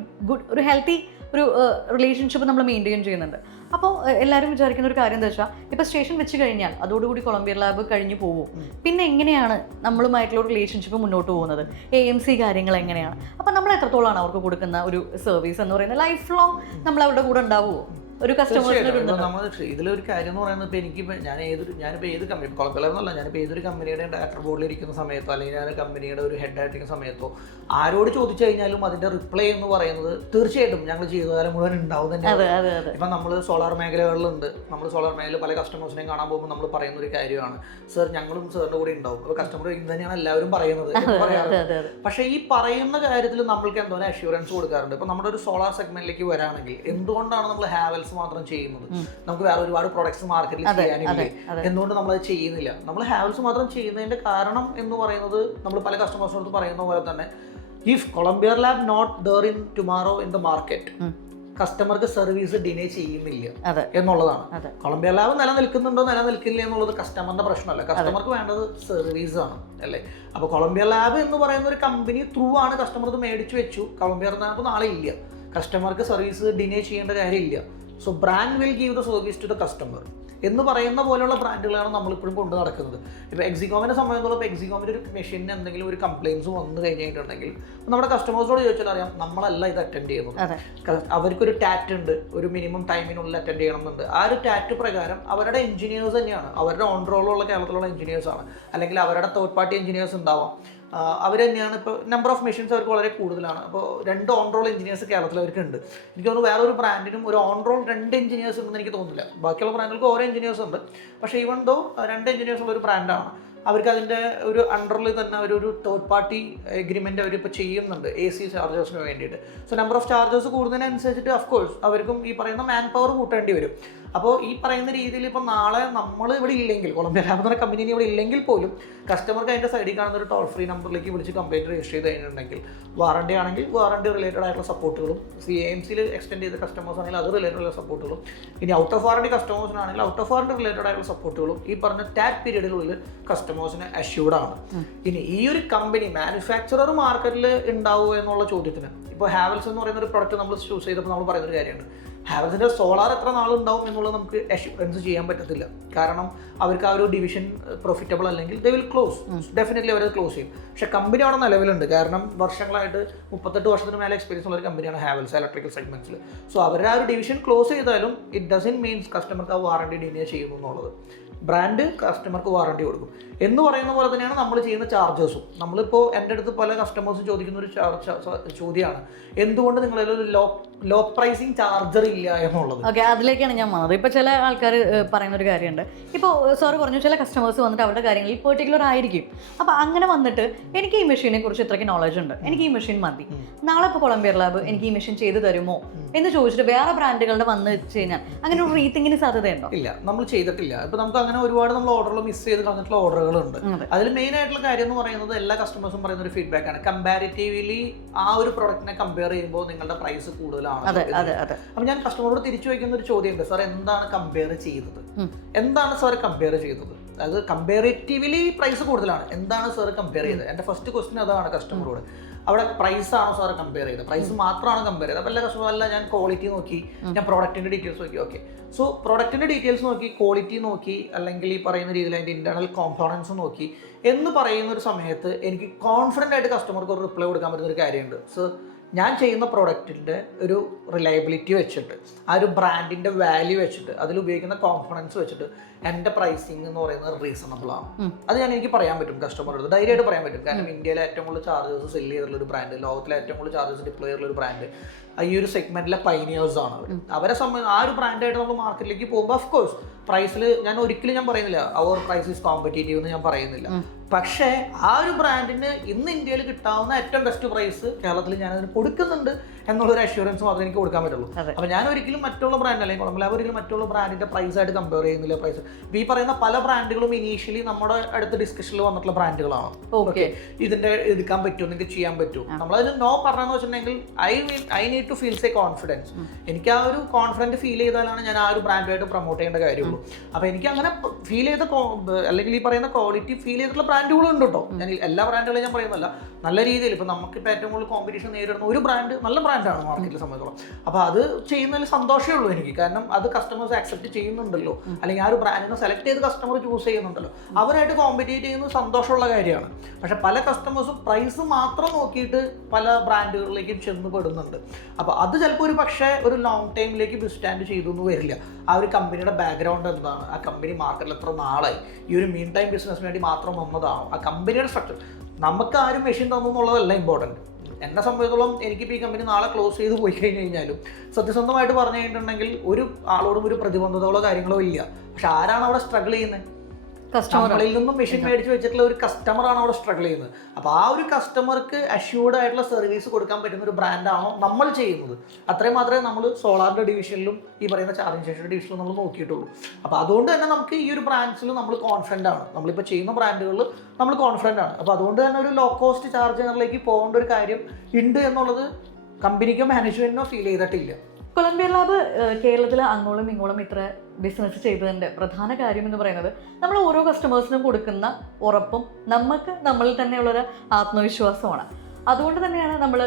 ഒരു ഹെൽത്തി ഒരു റിലേഷൻഷിപ്പ് നമ്മൾ മെയിൻറ്റെയിൻ ചെയ്യുന്നുണ്ട്. അപ്പോൾ എല്ലാവരും വിചാരിക്കുന്ന ഒരു കാര്യം എന്താ വെച്ചാൽ ഇപ്പോൾ സ്റ്റേഷൻ വെച്ച് കഴിഞ്ഞാൽ അതോടുകൂടി കൊളംബിയ ലാബ് കഴിഞ്ഞു പോകും. പിന്നെ എങ്ങനെയാണ് നമ്മളുമായിട്ടുള്ള ഒരു റിലേഷൻഷിപ്പ് മുന്നോട്ട് പോകുന്നത്, AMC കാര്യങ്ങൾ എങ്ങനെയാണ്, അപ്പോൾ നമ്മൾ എത്രത്തോളമാണ് അവർക്ക് കൊടുക്കുന്ന ഒരു സർവീസ് എന്ന് പറയുന്നത് ലൈഫ് ലോങ് നമ്മൾ അവരുടെ കൂടെ ഉണ്ടാവുമോ ഒരു കസ്റ്റമേഴ്സിന്? നമ്മൾ ഇതിലൊരു കാര്യം എന്ന് പറയുന്നത്, ഇപ്പോൾ എനിക്കിപ്പോൾ ഞാനിപ്പോൾ ഏത് കമ്പനി കൊളംബിയയിലെന്നല്ല, ഞാനിപ്പോൾ ഏതൊരു കമ്പനിയുടെ ഡയറക്ടർ ബോർഡിൽ ഇരിക്കുന്ന സമയത്തോ അല്ലെങ്കിൽ ഞാൻ കമ്പനിയുടെ ഒരു ഹെഡായിട്ടിരിക്കുന്ന സമയത്തോ ആരോട് ചോദിച്ചു കഴിഞ്ഞാലും അതിൻ്റെ റിപ്ലൈ എന്ന് പറയുന്നത് തീർച്ചയായിട്ടും ഞങ്ങൾ ജീവിതകാലം മുഴുവൻ ഉണ്ടാവും തന്നെയാണ്. ഇപ്പം നമ്മൾ സോളാർ മേഖലകളിലുണ്ട്. നമ്മൾ സോളാർ മേഖല പല കസ്റ്റമേഴ്സിനെയും കാണാൻ പോകുമ്പോൾ നമ്മൾ പറയുന്ന ഒരു കാര്യമാണ്, സർ ഞങ്ങളും സാറിൻ്റെ കൂടെ ഉണ്ടാവും. അപ്പോൾ കസ്റ്റമർ ഇത് തന്നെയാണ് എല്ലാവരും പറയുന്നത് പറയാറുണ്ട്. പക്ഷേ ഈ പറയുന്ന കാര്യത്തിൽ നമ്മൾക്ക് എന്തോ അഷ്യൂറൻസ് കൊടുക്കാറുണ്ട്. ഇപ്പോൾ നമ്മുടെ ഒരു സോളാർ സെഗ്മെന്റിലേക്ക് വരാണെങ്കിൽ എന്തുകൊണ്ടാണ് നമ്മൾ ഹാവൽസ് മാത്രം ചെയ്യുന്നത്? നമുക്ക് വേറെ ഒരുപാട് പ്രൊഡക്ട്സ് മാർക്കറ്റിൽ ചെയ്യാനില്ലേ? എന്തുകൊണ്ട് നമ്മളത് ചെയ്യുന്നില്ല? നമ്മൾ ഹാവൽസ് മാത്രം ചെയ്യുന്നതിന്റെ കാരണം എന്ന് പറയുന്നത് നമ്മൾ പല കസ്റ്റമേഴ്സിനോട് പറയുന്ന പോലെ തന്നെ, if Colombia lab not there in tomorrow in the market, കസ്റ്റമർക്ക് സർവീസ് ഡിനേ ചെയ്യുന്നില്ല എന്നുള്ളതാണ്. കൊളംബിയ ലാബ് നിലനിൽക്കുന്നുണ്ടോ നിലനിൽക്കില്ല എന്നുള്ളത് കസ്റ്റമറിന്റെ പ്രശ്നമല്ല. കസ്റ്റമർക്ക് വേണ്ടത് സർവീസ് ആണ്, അല്ലേ? അപ്പോൾ കൊളംബിയ ലാബ് എന്ന് പറയുന്ന ഒരു കമ്പനി ത്രൂ ആണ് കസ്റ്റമർ ഇത് മേടിച്ചു വെച്ചു. കൊളംബിയ ലാബ് നാളെ ഇല്ല, കസ്റ്റമർക്ക് സർവീസ് ഡിനേ ചെയ്യേണ്ട കാര്യമില്ല. So brand will give the service to the customer എന്ന് പറയുന്ന പോലെയുള്ള ബ്രാൻഡുകളാണ് നമ്മളിപ്പോഴും കൊണ്ട് നടക്കുന്നത്. ഇപ്പോൾ എക്സികോമിനെ സംബന്ധിച്ചിടത്തോളം ഇപ്പോൾ എക്സികോമിൻ്റെ ഒരു മെഷീനിന് എന്തെങ്കിലും ഒരു കംപ്ലയിൻസ് വന്നു കഴിഞ്ഞിട്ടുണ്ടെങ്കിൽ നമ്മുടെ കസ്റ്റമേഴ്സിനോട് ചോദിച്ചാൽ അറിയാം, നമ്മളല്ല ഇത് അറ്റൻഡ് ചെയ്യുന്നത്. അവർക്കൊരു ടാറ്റ് ഉണ്ട്, ഒരു മിനിമം ടൈമിനുള്ളിൽ അറ്റൻഡ് ചെയ്യണമെന്നുണ്ട്. ആ ഒരു ടാറ്റ് പ്രകാരം അവരുടെ എഞ്ചിനീയേഴ്സ് തന്നെയാണ്, അവരുടെ ഓൺ റോളുള്ള കേരളത്തിലുള്ള എഞ്ചിനീയേഴ്സാണ്, അല്ലെങ്കിൽ അവരുടെ തേർഡ് പാർട്ടി എഞ്ചിനീയേഴ്സ് ഉണ്ടാവാം. അവർ തന്നെയാണ്. ഇപ്പോൾ നമ്പർ ഓഫ് മെഷീൻസ് അവർക്ക് വളരെ കൂടുതലാണ്. അപ്പോൾ 2 ഓൺ റോൾ എഞ്ചിനീയേഴ്സ് കേരളത്തിൽ അവർക്കുണ്ട്. എനിക്ക് തോന്നുന്നു വേറൊരു ബ്രാൻഡിനും ഒരു ഓൺ റോൾ 2 എഞ്ചിനീയേഴ്സ് ഉണ്ടെന്ന് എനിക്ക് തോന്നുന്നില്ല. ബാക്കിയുള്ള ബ്രാൻഡുകൾക്ക് ഓരോ എഞ്ചിനീയേഴ്സ് ഉണ്ട്. പക്ഷേ ഈവൻ ദോ 2 എഞ്ചിനീയേഴ്സ് ഉള്ള ഒരു ബ്രാൻഡാണ്. അവർക്ക് അതിൻ്റെ ഒരു അണ്ടറിൽ തന്നെ ഒരു തേർഡ് പാർട്ടി എഗ്രിമെൻ്റ് അവരിപ്പോൾ ചെയ്യുന്നുണ്ട് AC ചാർജേഴ്സിന് വേണ്ടിയിട്ട്. സോ നമ്പർ ഓഫ് ചാർജേഴ്സ് കൂടുന്നതിനനുസരിച്ചിട്ട് അഫ്കോഴ്സ് അവർക്കും ഈ പറയുന്ന മാൻ പവർ കൂട്ടേണ്ടി വരും. അപ്പോൾ ഈ പറയുന്ന രീതിയിൽ ഇപ്പോൾ നാളെ നമ്മൾ ഇവിടെ ഇല്ലെങ്കിൽ, കൊളംബിയ ലാബ് എന്ന കമ്പനി ഇവിടെ ഇല്ലെങ്കിൽ പോലും കസ്റ്റമർക്ക് അതിൻ്റെ സൈഡിൽ കാണുന്ന ഒരു ടോൾ ഫ്രീ നമ്പറിലേക്ക് വിളിച്ച് കംപ്ലയിൻറ്റ് രജിസ്റ്റർ ചെയ്ത് കഴിഞ്ഞിട്ടുണ്ടെങ്കിൽ, വാറണ്ടി ആണെങ്കിൽ വാറണ്ടി റിലേറ്റഡ് ആയിട്ടുള്ള സപ്പോർട്ടുകളും, AMCയിൽ എക്സ്റ്റെൻഡ് ചെയ്ത കസ്റ്റമേഴ്സ് ആണെങ്കിൽ അത് റിലേറ്റഡ് ആയിട്ടുള്ള സപ്പോർട്ടുകളും, ഇനി ഔട്ട് ഓഫ് വാറണ്ടി കസ്റ്റമേഴ്സിനാണെങ്കിൽ ഔട്ട് ഓഫ് വാറണ്ടി റിലേറ്റഡ് ആയിട്ടുള്ള സപ്പോർട്ടുകളും ഈ പറഞ്ഞ ടാറ്റ് പീരീഡിനുള്ളിൽ കസ്റ്റമേഴ്സിന് അഷ്യൂർഡ് ആണ്. ഇനി ഈ ഒരു കമ്പനി മാനുഫാക്ചറർ മാർക്കറ്റിൽ ഉണ്ടാവുക എന്നുള്ള ചോദ്യത്തിന്, ഇപ്പോൾ ഹാവൽസ് എന്ന് പറയുന്ന ഒരു പ്രൊഡക്റ്റ് നമ്മൾ ചൂസ് ചെയ്തപ്പോൾ നമ്മൾ പറയുന്നൊരു കാര്യമുണ്ട്, ഹാവൽസിൻ്റെ സോളാർ എത്ര നാളുണ്ടാവും എന്നുള്ളത് നമുക്ക് അഷ്യൂറൻസ് ചെയ്യാൻ പറ്റത്തില്ല. കാരണം അവർക്ക് ആ ഒരു ഡിവിഷൻ പ്രോഫിറ്റബിൾ അല്ലെങ്കിൽ ദേ വിൽ ക്ലോസ്, ഡെഫിനറ്റ്ലി അവരത് ക്ലോസ് ചെയ്യും. പക്ഷേ കമ്പനി അവിടെ നിലവിലുണ്ട്. കാരണം വർഷങ്ങളായിട്ട് 38 വർഷത്തിന് മേലെ എക്സ്പീരിയൻസ് ഉള്ള ഒരു കമ്പനിയാണ് ഹാവൽസ് ഇലക്ട്രിക്കൽ സെഗ്മെന്റ്സിൽ. സോ അവരുടെ ആ ഒരു ഡിവിഷൻ ക്ലോസ് ചെയ്താലും ഇറ്റ് ഡസൻറ്റ് മീൻസ് കസ്റ്റമർക്ക് ആ വാറണ്ടി ഡിനേ ചെയ്യുന്നു എന്നുള്ളത്. ബ്രാൻഡ് കസ്റ്റമർക്ക് വാറണ്ടി കൊടുക്കും എന്ന് പറയുന്ന പോലെ തന്നെയാണ് നമ്മൾ ചെയ്യുന്ന ചാർജേഴ്സും. നമ്മളിപ്പോൾ എൻ്റെ അടുത്ത് പല കസ്റ്റമേഴ്സും ചോദിക്കുന്ന ഒരു ചോദ്യമാണ്, എന്തുകൊണ്ട് നിങ്ങളിൽ ഒരു ലോ പ്രൈസിങ് ചാർജർ ഇല്ല എന്നുള്ളത്. ഓക്കെ, അതിലേക്കാണ് ഞാൻ വന്നത്. ഇപ്പോൾ ചില ആൾക്കാർ പറയുന്ന ഒരു കാര്യമുണ്ട്, ഇപ്പോൾ സാറ് പറഞ്ഞു ചില കസ്റ്റമേഴ്സ് വന്നിട്ട് അവരുടെ കാര്യങ്ങളിൽ പെർട്ടിക്കുലർ ആയിരിക്കും. അപ്പോൾ അങ്ങനെ വന്നിട്ട് എനിക്ക് ഈ മെഷീനെ കുറിച്ച് ഇത്രയ്ക്ക് നോളജ് ഉണ്ട്, എനിക്ക് ഈ മെഷീൻ മതി, നാളെ ഇപ്പോൾ കൊളംബിയ ലാബ് എനിക്ക് ഈ മെഷീൻ ചെയ്ത് തരുമോ എന്ന് ചോദിച്ചിട്ട് വേറെ ബ്രാൻഡുകളുടെ വന്ന് വെച്ച് കഴിഞ്ഞാൽ അങ്ങനെ ഒരു റീത്തിങ്ങിന് സാധ്യതയുണ്ടോ? ഇല്ല, നമ്മൾ ചെയ്തിട്ടില്ല. ഇപ്പോൾ നമുക്ക് അങ്ങനെ ഒരുപാട് നമ്മൾ ഓർഡറുകൾ മിസ് ചെയ്ത് കളഞ്ഞിട്ടുള്ള ഓർഡറുകളുണ്ട്. അതിൽ മെയിൻ ആയിട്ടുള്ള കാര്യം എന്ന് പറയുന്നത് എല്ലാ കസ്റ്റമേഴ്സും പറയുന്ന ഒരു ഫീഡ്ബാക്ക് ആണ്, കമ്പാരിറ്റീവ്ലി ആ ഒരു പ്രൊഡക്റ്റിനെ കമ്പയർ ചെയ്യുമ്പോൾ നിങ്ങളുടെ പ്രൈസ് കൂടുതലാണ്. അപ്പൊ ഞാൻ കസ്റ്റമറോട് തിരിച്ചു വയ്ക്കുന്ന ഒരു ചോദ്യമുണ്ട്, സാർ എന്താണ് കമ്പയർ ചെയ്തത്, എന്താണ് സാർ കമ്പയർ ചെയ്തത്? അതായത് കമ്പാരിറ്റീവ്ലി പ്രൈസ് കൂടുതലാണ്, എന്താണ് സാർ കമ്പയർ ചെയ്തത്? എൻ്റെ ഫസ്റ്റ് ക്വസ്റ്റ്യൻ അതാണ് കസ്റ്റമറോട്. അവിടെ പ്രൈസ് ആണോ സാർ കമ്പയർ ചെയ്തത്? പ്രൈസ് മാത്രമാണ് കമ്പയർ ചെയ്തത്. അപ്പോൾ എല്ലാ കസ്റ്റമർ അല്ല, ഞാൻ ക്വാളിറ്റി നോക്കി, ഞാൻ പ്രോഡക്റ്റിൻ്റെ ഡീറ്റെയിൽസ് നോക്കി. ഓക്കെ, സോ പ്രോഡക്റ്റിൻ്റെ ഡീറ്റെയിൽസ് നോക്കി, ക്വാളിറ്റി നോക്കി, അല്ലെങ്കിൽ ഈ പറയുന്ന രീതിയിൽ അതിൻ്റെ ഇൻറ്റേർണൽ കോമ്പോണൻസ് നോക്കി എന്ന് പറയുന്ന ഒരു സമയത്ത് എനിക്ക് കോൺഫിഡൻ്റ് ആയിട്ട് കസ്റ്റമർക്ക് ഒരു റിപ്ലൈ കൊടുക്കാൻ പറ്റുന്ന ഒരു കാര്യമുണ്ട്, സർ ഞാൻ ചെയ്യുന്ന പ്രോഡക്റ്റിൻ്റെ ഒരു റിലയബിലിറ്റി വെച്ചിട്ട്, ആ ഒരു ബ്രാൻഡിൻ്റെ വാല്യൂ വെച്ചിട്ട്, അതിൽ ഉപയോഗിക്കുന്ന കോമ്പോണൻസ് വെച്ചിട്ട് എൻ്റെ പ്രൈസിങ് എന്ന് പറയുന്നത് റീസണബിൾ ആണ്. അത് എനിക്ക് പറയാൻ പറ്റും കസ്റ്റമറോട്, ധൈര്യമായിട്ട് പറയാൻ പറ്റും. കാരണം ഇന്ത്യയിലെ ഏറ്റവും കൂടുതൽ ചാർജേഴ്സ് സെല് ചെയ്തിട്ടുള്ള ഒരു ബ്രാൻഡ്, ലോകത്തിലെ ഏറ്റവും കൂടുതൽ ചാർജേഴ്സ് ഡിപ്ലോയ് ചെയ്തിട്ടുള്ള ഒരു ബ്രാൻഡ്, ഈ ഒരു സെഗ്മെന്റിലെ പൈനിയേഴ്സ് ആണ് അവരെ സംബന്ധിച്ച് ആ ഒരു ബ്രാൻഡായിട്ട് നമ്മൾ മാർക്കറ്റിലേക്ക് പോകുമ്പോൾ ഓഫ് കോഴ്സ് പ്രൈസിൽ ഞാൻ ഒരിക്കലും പറയുന്നില്ല അവർ പ്രൈസ് ഈസ് കോമ്പറ്റീറ്റീവ് എന്ന് ഞാൻ പറയുന്നില്ല. പക്ഷേ ആ ഒരു ബ്രാൻഡിന് ഇന്ന് ഇന്ത്യയിൽ കിട്ടാവുന്ന ഏറ്റവും ബെസ്റ്റ് പ്രൈസ് കേരളത്തിൽ ഞാൻ അതിന് കൊടുക്കുന്നുണ്ട് എന്നുള്ളൊരു അഷ്യൂറൻസ് മാത്രമേ എനിക്ക് കൊടുക്കാൻ പറ്റുള്ളൂ. അപ്പോൾ ഞാൻ ഒരിക്കലും മറ്റുള്ള ബ്രാൻഡ് അല്ലെങ്കിൽ കൊളംബിയ ഒരിക്കലും മറ്റുള്ള ബ്രാൻഡിന്റെ പ്രൈസ് ആയിട്ട് കമ്പയർ ചെയ്യുന്നില്ല. പ്രൈസ് ഈ പറയുന്ന പല ബ്രാൻഡുകളും ഇനീഷ്യലി നമ്മുടെ അടുത്ത ഡിസ്കഷനിൽ വന്നിട്ടുള്ള ബ്രാൻഡുകളാണ്. ഓക്കെ, ഇതിന്റെ എടുക്കാൻ പറ്റുമോ, നിങ്ങൾക്ക് ചെയ്യാൻ പറ്റുമോ, നമ്മളതിന് നോ പറഞ്ഞെന്ന് വെച്ചിട്ടുണ്ടെങ്കിൽ I need to feels a confidence. എനിക്ക് ആ ഒരു കോൺഫിഡൻറ്റ് ഫീൽ ചെയ്താലാണ് ഞാൻ ആ ഒരു ബ്രാൻഡുമായിട്ട് പ്രൊമോട്ട് ചെയ്യേണ്ട കാര്യമുള്ളൂ. അപ്പോൾ എനിക്ക് അങ്ങനെ ഫീൽ ചെയ്ത അല്ലെങ്കിൽ ഈ പറയുന്ന ക്വാളിറ്റി ഫീൽ ചെയ്തിട്ടുള്ള ബ്രാൻഡുകളും ഉണ്ട് കേട്ടോ. ഞാൻ എല്ലാ ബ്രാൻഡുകളും ഞാൻ പറയുന്നില്ല, നല്ല രീതിയിൽ ഇപ്പോൾ നമുക്കിപ്പോൾ ഏറ്റവും കൂടുതൽ കോമ്പറ്റീഷൻ നേരിടുന്ന ഒരു ബ്രാൻഡ് നല്ല ബ്രാൻഡാണ് മാർക്കറ്റിൽ സംബന്ധിച്ചോളം. അപ്പോൾ അത് ചെയ്യുന്നതിൽ സന്തോഷമേ ഉള്ളൂ എനിക്ക്. കാരണം അത് കസ്റ്റമേഴ്സ് ആക്സെപ്റ്റ് ചെയ്യുന്നുണ്ടല്ലോ, അല്ലെങ്കിൽ ആ ഒരു ബ്രാൻഡിനെ സെലക്ട് ചെയ്ത് കസ്റ്റമർ ചൂസ് ചെയ്യുന്നുണ്ടല്ലോ, അവരായിട്ട് കോമ്പറ്റീറ്റ് ചെയ്യുന്നത് സന്തോഷമുള്ള കാര്യമാണ്. പക്ഷേ പല കസ്റ്റമേഴ്സും പ്രൈസ് മാത്രം നോക്കിയിട്ട് പല ബ്രാൻഡുകളിലേക്കും ചെന്ന് പെടുന്നുണ്ട്. അപ്പോൾ അത് ചിലപ്പോൾ ഒരു പക്ഷേ ഒരു ലോങ് ടൈമിലേക്ക് വിസ്റ്റാൻഡ് ചെയ്തൊന്നും വരില്ല. ആ ഒരു കമ്പനിയുടെ ബാക്ക്ഗ്രൗണ്ട് എന്താണ്, ആ കമ്പനി മാർക്കറ്റിൽ എത്ര നാളായി, ഈ ഒരു മീൻ ടൈം ബിസിനസ്സിന് വേണ്ടി മാത്രം വന്നതാണോ, ആ കമ്പനിയുടെ സ്ട്രക്ചർ. നമുക്ക് ആരും മെഷീൻ തന്നു എന്നുള്ളതല്ല ഇമ്പോർട്ടൻറ്റ്. എന്നെ സംബന്ധിച്ചോളം എനിക്കിപ്പോൾ ഈ കമ്പനി നാളെ ക്ലോസ് ചെയ്ത് പോയി കഴിഞ്ഞാലും സത്യസന്ധമായിട്ട് പറഞ്ഞു കഴിഞ്ഞിട്ടുണ്ടെങ്കിൽ ഒരു ആളോടും ഒരു പ്രതിബന്ധതകളോ കാര്യങ്ങളോ ഇല്ല. പക്ഷെ ആരാണ് അവിടെ സ്ട്രഗിൾ ചെയ്യുന്നത്? കസ്റ്റമറിൽ നിന്നും മെഷീൻ മേടിച്ച് വെച്ചിട്ടുള്ള ഒരു കസ്റ്റമറാണ് അവിടെ സ്ട്രഗിൾ ചെയ്യുന്നത്. അപ്പോൾ ആ ഒരു കസ്റ്റമർക്ക് അഷ്യൂർഡ് ആയിട്ടുള്ള സർവീസ് കൊടുക്കാൻ പറ്റുന്ന ഒരു ബ്രാൻഡാണോ നമ്മൾ ചെയ്യുന്നത്. അത്രയും മാത്രമേ നമ്മൾ സോളാറിൻ്റെ ഡിവിഷനിലും ഈ പറയുന്ന ചാർജിങ് സ്റ്റേഷൻ്റെ ഡിവിഷനിലും നമ്മൾ നോക്കിയിട്ടുള്ളൂ. അപ്പോൾ അതുകൊണ്ട് തന്നെ നമുക്ക് ഈ ഒരു ബ്രാൻഡ്സിൽ നമ്മൾ കോൺഫിഡൻ്റ് ആണ്. നമ്മളിപ്പോൾ ചെയ്യുന്ന ബ്രാൻഡുകളിൽ നമ്മൾ കോൺഫിഡൻ്റ് ആണ്. അപ്പോൾ അതുകൊണ്ട് തന്നെ ഒരു ലോ കോസ്റ്റ് ചാർജറിലേക്ക് പോകേണ്ട ഒരു കാര്യം ഉണ്ട് എന്നുള്ളത് കമ്പനിക്കോ മാനേജ്മെൻറ്റിനോ ഫീൽ ചെയ്തിട്ടില്ല. കൊളംബിയ ലാബ് കേരളത്തിൽ അങ്ങോളം ഇങ്ങോളം ഇത്ര ബിസിനസ് ചെയ്തതിൻ്റെ പ്രധാന കാര്യം എന്ന് പറയുന്നത് നമ്മൾ ഓരോ കസ്റ്റമേഴ്സിനും കൊടുക്കുന്ന ഉറപ്പും നമുക്ക് നമ്മളിൽ തന്നെയുള്ളൊരു ആത്മവിശ്വാസമാണ്. അതുകൊണ്ട് തന്നെയാണ് നമ്മൾ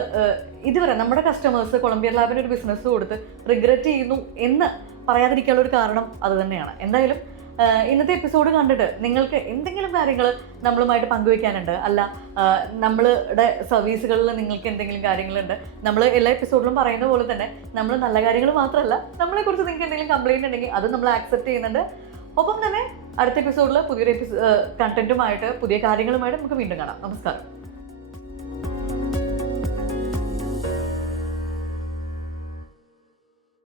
ഇതുവരെ നമ്മുടെ കസ്റ്റമേഴ്സ് കൊളംബിയ ലാബിന് ഒരു ബിസിനസ് കൊടുത്ത് റിഗ്രറ്റ് ചെയ്യുന്നു എന്ന് പറയാതിരിക്കാനുള്ള ഒരു കാരണം അത് തന്നെയാണ്. എന്തായാലും ഇന്നത്തെ എപ്പിസോഡ് കണ്ടിട്ട് നിങ്ങൾക്ക് എന്തെങ്കിലും കാര്യങ്ങൾ നമ്മളുമായിട്ട് പങ്കുവയ്ക്കാനുണ്ട്, അല്ല നമ്മളുടെ സർവീസുകളിൽ നിങ്ങൾക്ക് എന്തെങ്കിലും കാര്യങ്ങളുണ്ട്, നമ്മൾ എല്ലാ എപ്പിസോഡിലും പറയുന്ന പോലെ തന്നെ നമ്മൾ നല്ല കാര്യങ്ങൾ മാത്രമല്ല നമ്മളെക്കുറിച്ച് നിങ്ങൾക്ക് എന്തെങ്കിലും കംപ്ലയിൻറ്റ് ഉണ്ടെങ്കിൽ അത് നമ്മൾ ആക്സെപ്റ്റ് ചെയ്യുന്നുണ്ട്. ഒപ്പം തന്നെ അടുത്ത എപ്പിസോഡിൽ പുതിയൊരു കണ്ടന്റുമായിട്ട് പുതിയ കാര്യങ്ങളുമായിട്ട് നമുക്ക് വീണ്ടും കാണാം. നമസ്കാരം.